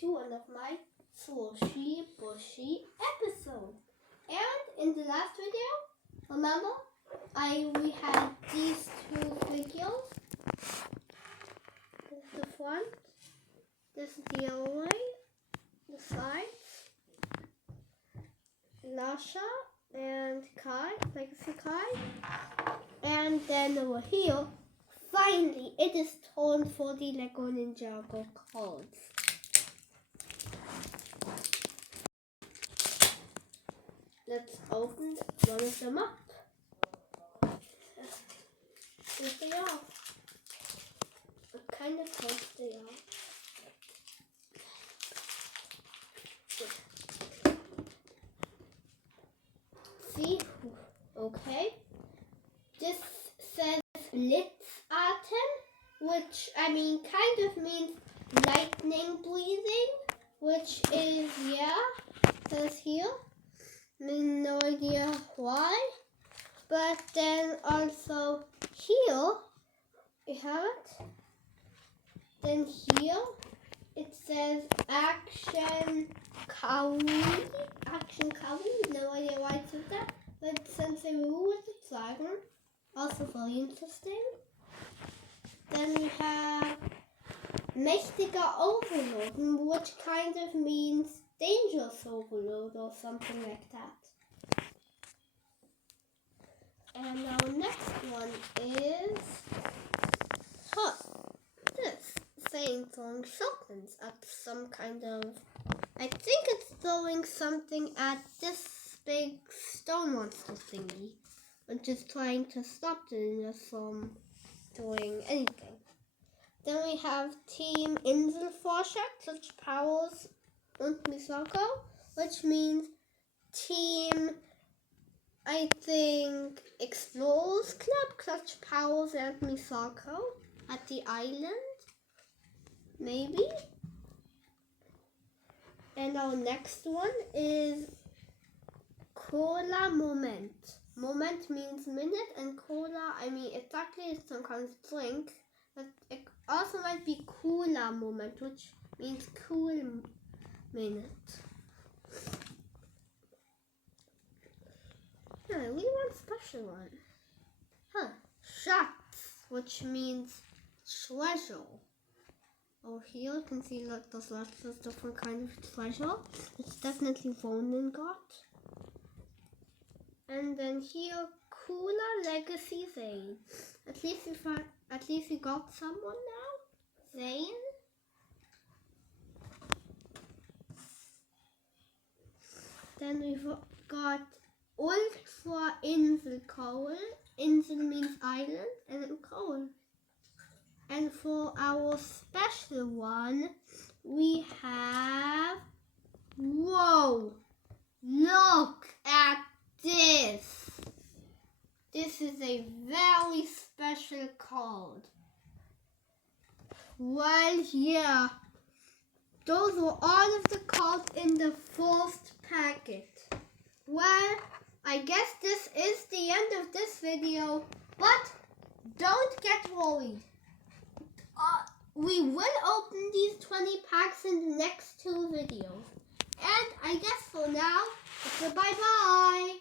to one of my slushy bushy episode. And in the last video, remember, we had these two figures. This is the front, this is the other way, the sides, Lasha and Kai, Legacy Kai, and then over here, finally, it is time for the Lego Ninjago cards. Let's open one of them up. Here they are. What kind of cards they are? See? Okay. This says Blitz Atem, which kind of means lightning breathing, which is, says here. No idea why. But then also here, we have it. Then here, it says Action Kawi. Action Kawi, no idea why it says that. But since they rule with the dragon, also very interesting. Then we have Mächtiger Overload, which kind of means dangerous overload or something like that. And our next one is this saying throwing shotguns at some kind of, I think it's throwing something at this big stone monster thingy, which is trying to stop the ninjas from doing anything. Then we have Team Inselforscher, Clutch Powers und Misako, which means Team, I think, Explorers Club, Clutch Powers and Misako at the island, maybe. And our next one is Cola Moment. Moment means minute, and cola, exactly it's some kind of drink, but it also might be Cola Moment, which means cool minute. Yeah, I really want a special one. Schatz, which means treasure. Over here you can see that there's lots of different kinds of treasure. It's definitely Ronin got. And then here, Cooler Legacy Zane. At least we got someone now. Zane. Then we've got Ultra Insel Coal. Insel means island, and then coal. And for our special one, we have, whoa, look at this. This is a very special card. Well, yeah, those were all of the cards in the first packet. Well, I guess this is the end of this video, but don't get worried. We will open these 20 packs in the next two videos. And I guess for now, it's a bye-bye.